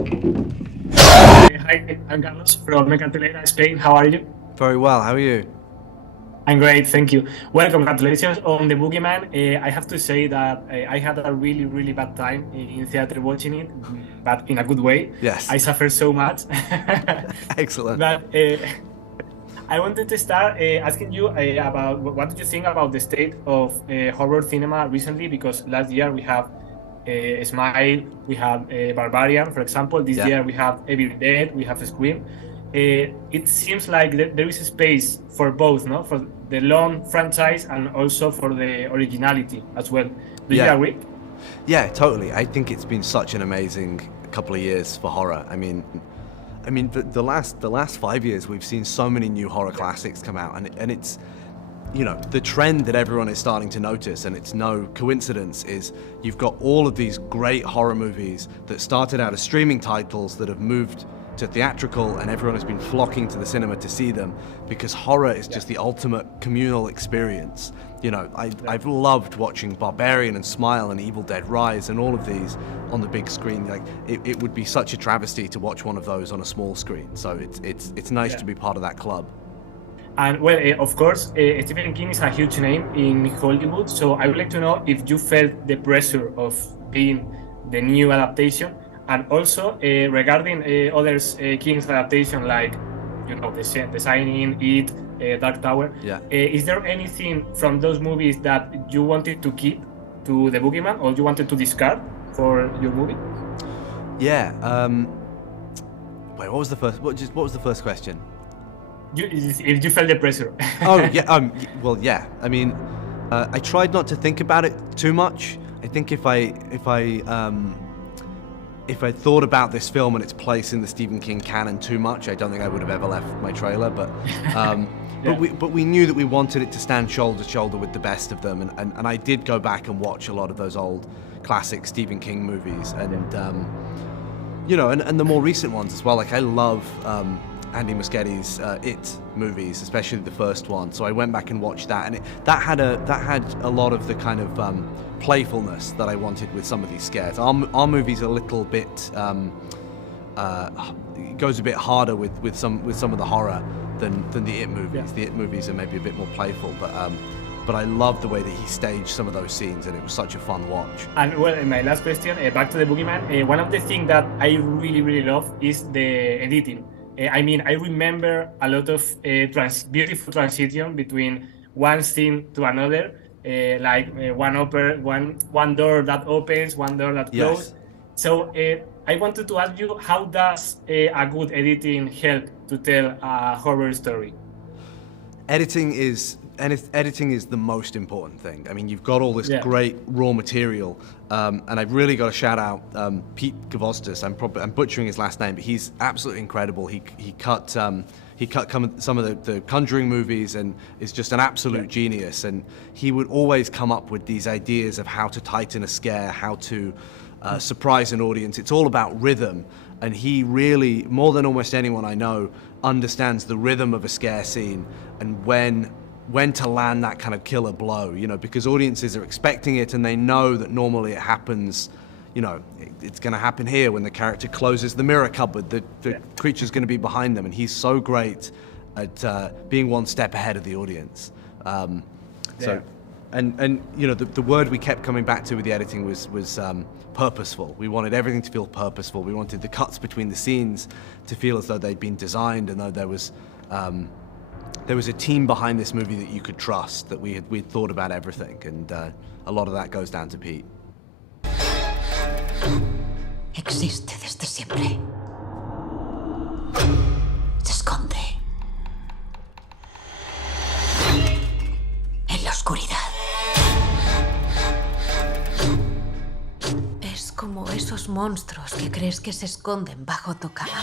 Hi, I'm Carlos from Mercantilera, Spain. How are you? Very well, how are you? I'm great, thank you. Well, congratulations on the Boogeyman. I have to say that I had a really, really bad time in theater watching it, but in a good way. Yes. I suffered so much. Excellent. But I wanted to start asking you about what do you think about the state of horror cinema recently? Because last year we have Smile, we have Barbarian, for example. This year we have Evil Dead, we have Scream. It seems like there is a space for both, no? For the long franchise and also for the originality as well. Do you agree? Yeah, totally. I think it's been such an amazing couple of years for horror. I mean, the last 5 years we've seen so many new horror classics come out, and it's, you know, the trend that everyone is starting to notice, and it's no coincidence, is you've got all of these great horror movies that started out as streaming titles that have moved to theatrical, and everyone has been flocking to the cinema to see them because horror is just the ultimate communal experience. You know, I've loved watching Barbarian and Smile and Evil Dead Rise and all of these on the big screen. Like it would be such a travesty to watch one of those on a small screen. So it's nice to be part of that club. And well, of course, Stephen King is a huge name in Hollywood. So I would like to know if you felt the pressure of being the new adaptation. And also regarding other King's adaptation, like, you know, The Shining, It, Dark Tower. Is there anything from those movies that you wanted to keep to the Boogeyman, or you wanted to discard for your movie? Yeah. Wait, what was the first? What was the first question? If you felt the pressure. Oh yeah. Well, yeah. I mean, I tried not to think about it too much. I think if I thought about this film and its place in the Stephen King canon too much, I don't think I would have ever left my trailer. But but we knew that we wanted it to stand shoulder to shoulder with the best of them, and I did go back and watch a lot of those old classic Stephen King movies, and you know, and the more recent ones as well. Like I love Andy Muschietti's It movies, especially the first one. So I went back and watched that, and that had a lot of the kind of playfulness that I wanted with some of these scares. Our movie's a little bit it goes a bit harder with some of the horror than the It movies. The It movies are maybe a bit more playful, but I love the way that he staged some of those scenes, and it was such a fun watch. And well, my last question, back to the Boogeyman. One of the things that I really, really love is the editing. I mean, I remember a lot of beautiful transition between one scene to another, like one door that opens, one door that closes. Yes. So I wanted to ask you, how does a good editing help to tell a horror story? Editing is the most important thing. I mean, you've got all this great raw material, and I've really got to shout out Pete Gavostis. I'm butchering his last name, but he's absolutely incredible. He cut some of the Conjuring movies and is just an absolute genius. And he would always come up with these ideas of how to tighten a scare, how to surprise an audience. It's all about rhythm, and he really, more than almost anyone I know, understands the rhythm of a scare scene and when to land that kind of killer blow, you know, because audiences are expecting it and they know that normally it happens, you know, it's going to happen here when the character closes the mirror cupboard, the creature's going to be behind them, and he's so great at being one step ahead of the audience. So, and you know, the word we kept coming back to with the editing was purposeful. We wanted everything to feel purposeful. We wanted the cuts between the scenes to feel as though they'd been designed and though there was a team behind this movie that you could trust, that we'd thought about everything, and a lot of that goes down to Pete. Existe desde siempre. Se esconde en la oscuridad. Es como esos monstruos que crees que se esconden bajo tu cama.